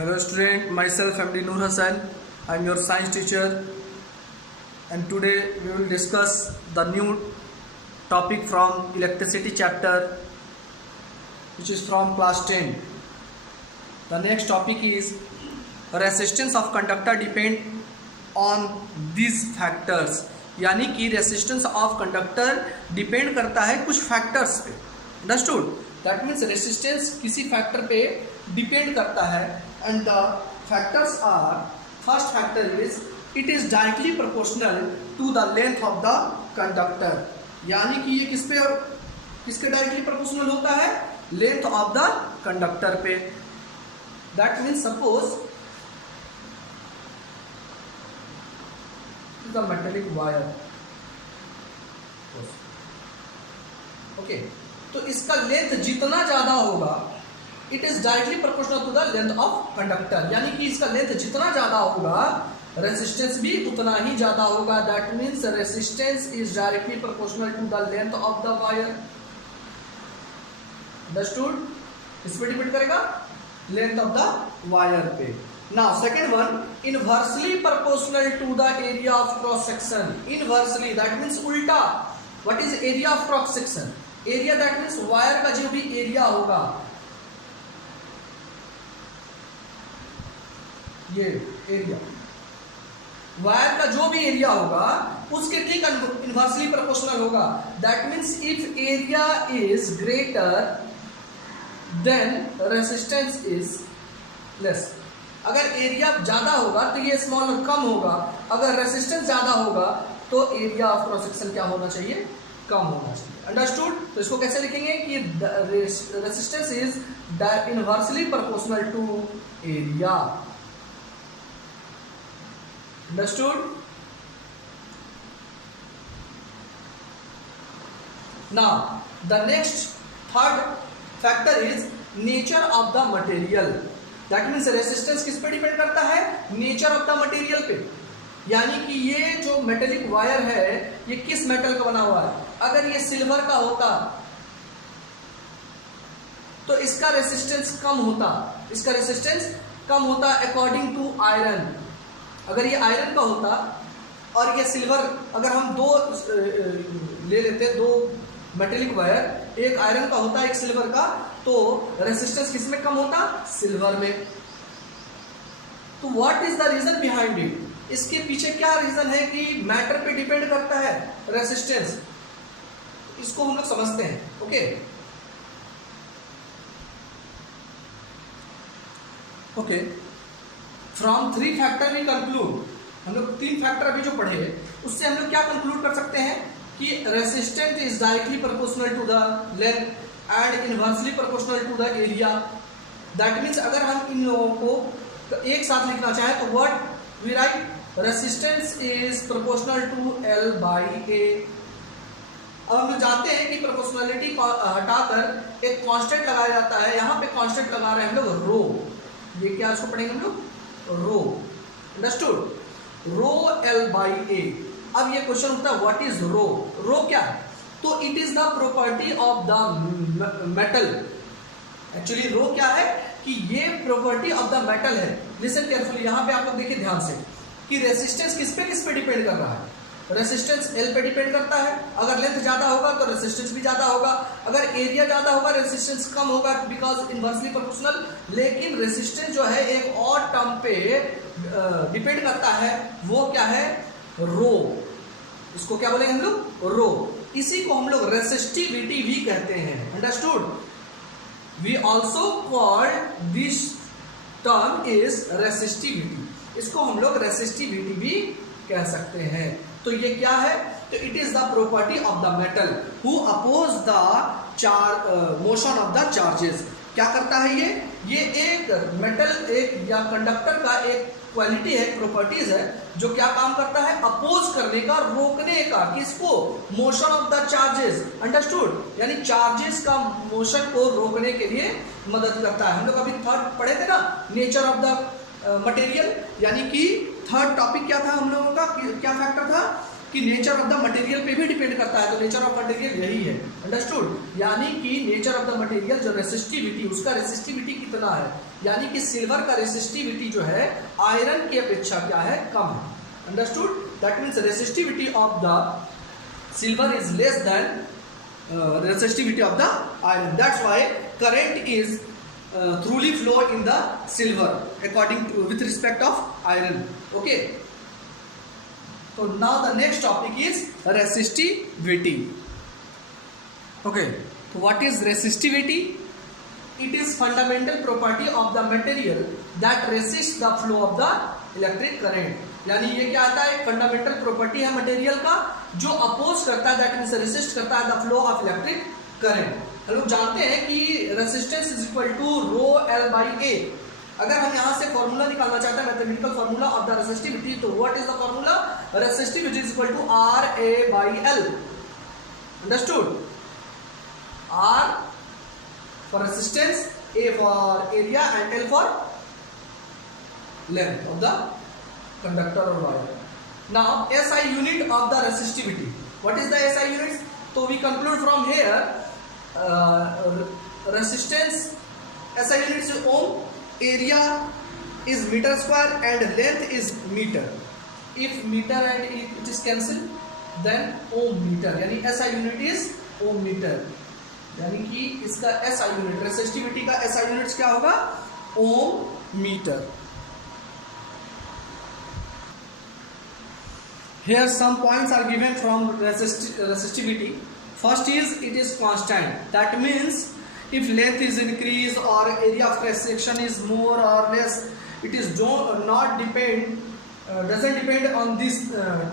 Hello student, myself MD Noor Hassan. I am your science teacher and today we will discuss the new topic from electricity chapter which is from class 10. The next topic is resistance of conductor depend on these factors. यानी कि resistance of conductor depend करता है कुछ factors पे. Understood? That means resistance किसी factor पे depend करता है and the factors are, first factor is it is directly proportional to the length of the conductor. यानी कि ये किसके डायरेक्टली प्रोपोर्शनल होता है? लेंथ ऑफ द कंडक्टर पे. That means suppose the metallic wire. Okay, तो इसका लेंथ जितना ज्यादा होगा it is directly proportional to the length of conductor. यानी कि इसका लेंथ जितना ज्यादा होगा रेसिस्टेंस भी उतना ही ज्यादा होगा. That means resistance is directly proportional to the length of the wire. Understood? इस पे डिपेंड करेगा लेंथ ऑफ द वायर पे. Now second one, inversely proportional to the area of cross section. Inversely that means उल्टा. What is area of cross section? Area that means wire का जो भी area होगा, ये एरिया वायर का जो भी एरिया होगा उसके ठीक इनवर्सली प्रोपोर्शनल होगा. That means if area is greater than resistance is less. अगर एरिया ज्यादा होगा तो ये स्मॉल कम होगा. अगर रेसिस्टेंस ज्यादा होगा तो एरिया ऑफ क्रॉस सेक्शन क्या होना चाहिए? कम होना चाहिए. अंडरस्टूड? तो इसको कैसे लिखेंगे कि resistance is inversely proportional to area. Understood? Now the next third factor is nature of the material. That means resistance किस पे डिपेंड करता है? नेचर ऑफ द मटेरियल पे. यानी कि ये जो मेटेलिक वायर है ये किस मेटल का बना हुआ है? अगर ये सिल्वर का होता तो इसका रेसिस्टेंस कम होता. इसका रेसिस्टेंस कम होता अकॉर्डिंग टू आयरन. अगर ये आयरन का होता और ये सिल्वर, अगर हम दो ले लेते, दो मेटेलिक वायर, एक आयरन का होता एक सिल्वर का, तो रेसिस्टेंस किस में कम होता? सिल्वर में. तो what is the reason behind it? इसके पीछे क्या रीजन है कि मैटर पे डिपेंड करता है रेसिस्टेंस? इसको हम लोग समझते हैं. Okay okay, from three factor we conclude. हम लोग तीन फैक्टर अभी जो पढ़े उससे हम लोग क्या कंक्लूड कर सकते हैं कि resistance is directly proportional to the length and inversely proportional to the area. That means अगर हम इन लोगों को एक साथ लिखना चाहें तो what we write? Resistance is proportional to L by A. अब हम लोग जानते हैं कि प्रोपोर्शनलिटी हटाकर एक कांस्टेंट लगाया जाता है. यहां पे कांस्टेंट लगा रहे हैं हम लोग रो. ये क्या इसको पढ़ेंगे हम लोग? Rho. Understood? Rho L by A. अब ये क्वेश्चन होता है व्हाट इज रो? रो क्या है? तो it is the property of the metal. Actually rho क्या है कि ये प्रॉपर्टी ऑफ द मेटल है. लिसन केयरफुली, यहां पे आप लोग देखिए ध्यान से कि रेसिस्टेंस किस पे डिपेंड कर रहा है? रेसिस्टेंस L पे डिपेंड करता है. अगर लेंथ ज्यादा होगा तो रेसिस्टेंस भी ज्यादा होगा. अगर एरिया ज्यादा होगा रेसिस्टेंस कम होगा बिकॉज इनवर्सली प्रोपोर्शनल. लेकिन रेसिस्टेंस जो है एक और टर्म पे डिपेंड करता है. वो क्या है? रो. इसको क्या बोलेंगे हम लोग? रो. इसी को हम लोग रेसिस्टिविटी भी कहते हैं. Understood? We also called this term is resistivity. इसको हम लोग रेसिस्टिविटी भी कह सकते हैं. तो ये क्या है? तो it is the property of the metal who oppose the motion of the charges. क्या करता है ये एक मेटल, एक या कंडक्टर का एक क्वालिटी है, प्रॉपर्टीज है जो क्या काम करता है? अपोज करने का, रोकने का. किसको? Motion of the charges. Understood? यानी चार्जेस का मोशन को रोकने के लिए मदद करता है. हम लोग अभी थर्ड पढ़े थे ना, नेचर ऑफ द मटेरियल. यानी कि थर्ड टॉपिक क्या था हम लोगों का? क्या फैक्टर था? कि नेचर ऑफ द मटेरियल पे भी डिपेंड करता है, तो नेचर ऑफ मटेरियल यही है, अंडरस्टूड। यानी कि नेचर ऑफ द मटेरियल जो रेसिस्टिविटी, उसका रेसिस्टिविटी कितना है, यानी कि सिल्वर का रेसिस्टिविटी जो है आयरन की अपेक्षा क्या है, कम है, understood. That means resistivity of the silver is less than resistivity of the iron, that's why current is throughly flow in the silver according to with respect of iron. Okay, so now the next topic is resistivity. Okay, so what is resistivity? It is fundamental property of the material that resists the flow of the electric current. यानी ये क्या आता है, fundamental property है material का जो oppose करता है, दैट मीन्स रेसिस्ट करता है the flow of electric current. हम लोग जानते हैं कि resistance is equal to rho L by A. अगर हम यहाँ से फॉर्मूला निकालना चाहते हैं, mathematical formula of the resistivity, तो what is the formula, resistivity is equal to R A by L, understood. R for resistance, A for area and L for length of the conductor और wire. Now SI unit of the resistivity, what is the SI unit? तो we conclude from here resistance SI units is ohm, area is meter square and length is meter. If meter and it is cancelled, then ohm meter, यानी SI unit is ohm meter, यानी कि इसका SI unit resistivity का SI units क्या होगा, ohm meter. Here some points are given from resistivity. First is it is constant. That means if length is increased or area of cross section is more or less, it is not depend doesn't depend on these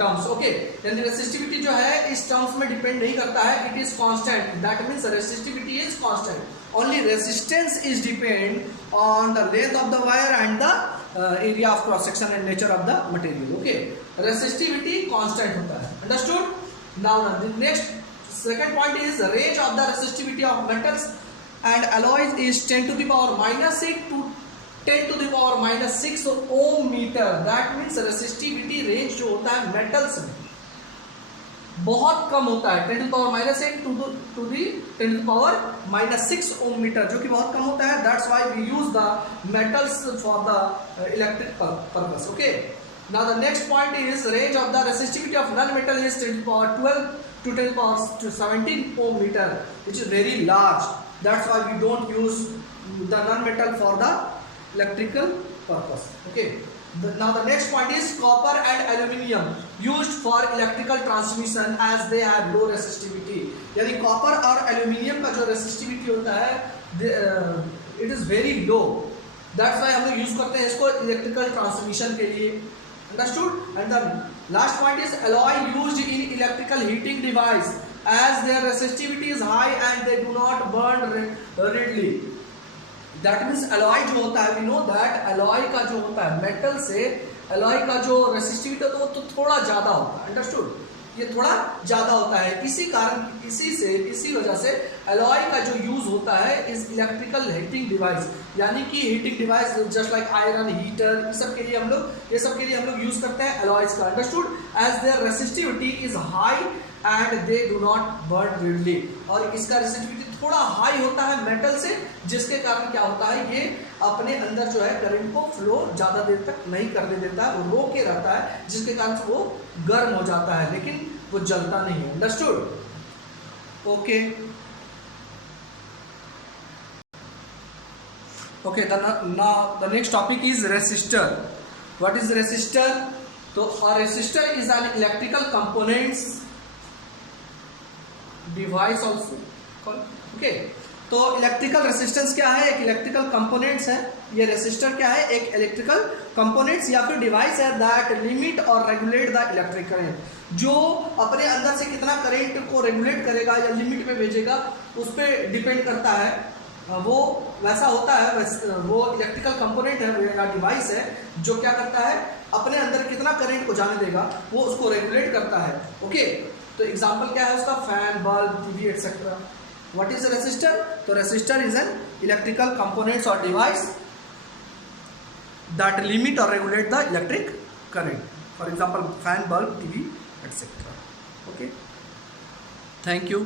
terms. Okay, यानी resistivity जो है इस terms में depend नहीं करता है, it is constant. That means resistivity is constant. Only resistance is depend on the length of the wire and the area of cross section and nature of the material. Okay, resistivity constant होता है, understood? Now the next second point is the range of the resistivity of metals and alloys is 10 to the power minus 6 to 10 to the power minus 6 ohm meter. That means resistivity range जो होता है metals में बहुत कम होता है, 10 to the power minus 8 to the 10 to the power minus 6 ohm meter, जो कि बहुत कम होता है. That's why we use the metals for the electric purpose. Okay. Now the next point is range of the resistivity of non-metal is 10 to the power 12 to 10 to the power 17 ohm meter, which is very large. That's why we don't use the non-metal for the electrical purpose. Okay. Now the next point is copper and aluminium used for electrical transmission as they have low resistivity. यानी copper और aluminium का जो resistivity होता है it is very low. That's why हम लोग use करते हैं इसको electrical transmission के लिए. Understood? And the last point is alloy used in electrical heating device as their resistivity is high and they do not burn readily. That means alloy जो होता है, we know that alloy का जो होता है metal से alloy का जो resistivity होता है तो थोड़ा ज़्यादा होता है, understood? ये थोड़ा ज़्यादा होता है, इसी वजह से alloy का जो यूज़ होता है इस इलेक्ट्रिकल हीटिंग डिवाइस, यानी कि heating device just like iron heater, ये सब के लिए हम लोग यूज़ करते हैं alloys का, understood? As their resistivity is high and they do not burn readily. और इसका रेसिस्टिविटी थोड़ा हाई होता है मेटल से, जिसके कारण क्या होता है ये अपने अंदर जो है करंट को फ्लो ज़्यादा देर तक नहीं करने देता है, वो रोके रहता है, जिसके कारण वो गर्म हो जाता है लेकिन वो जलता नहीं है, understood? Okay okay, now the next topic is resistor. What is resistor? तो a resistor is an electrical components device also. Okay, तो इलेक्ट्रिकल रेसिस्टेंस क्या है? एक इलेक्ट्रिकल कंपोनेंट्स है. ये रेसिस्टर क्या है? एक इलेक्ट्रिकल कंपोनेंट्स या फिर डिवाइस है दैट लिमिट और रेगुलेट द इलेक्ट्रिक करंट, जो अपने अंदर से कितना करंट को रेगुलेट करेगा या लिमिट में भेजेगा उस पर डिपेंड करता है. वो वैसा होता है, वो इलेक्ट्रिकल कंपोनेंट है या डिवाइस है जो क्या करता है, अपने अंदर कितना करंट को जाने देगा वो उसको रेगुलेट करता है. ओके, तो एग्जाम्पल क्या है उसका? Fan, bulb, TV etcetera. What is a resistor? So resistor is an electrical components or device that limit or regulate the electric current. For example, fan, bulb, TV, etc. Okay, thank you.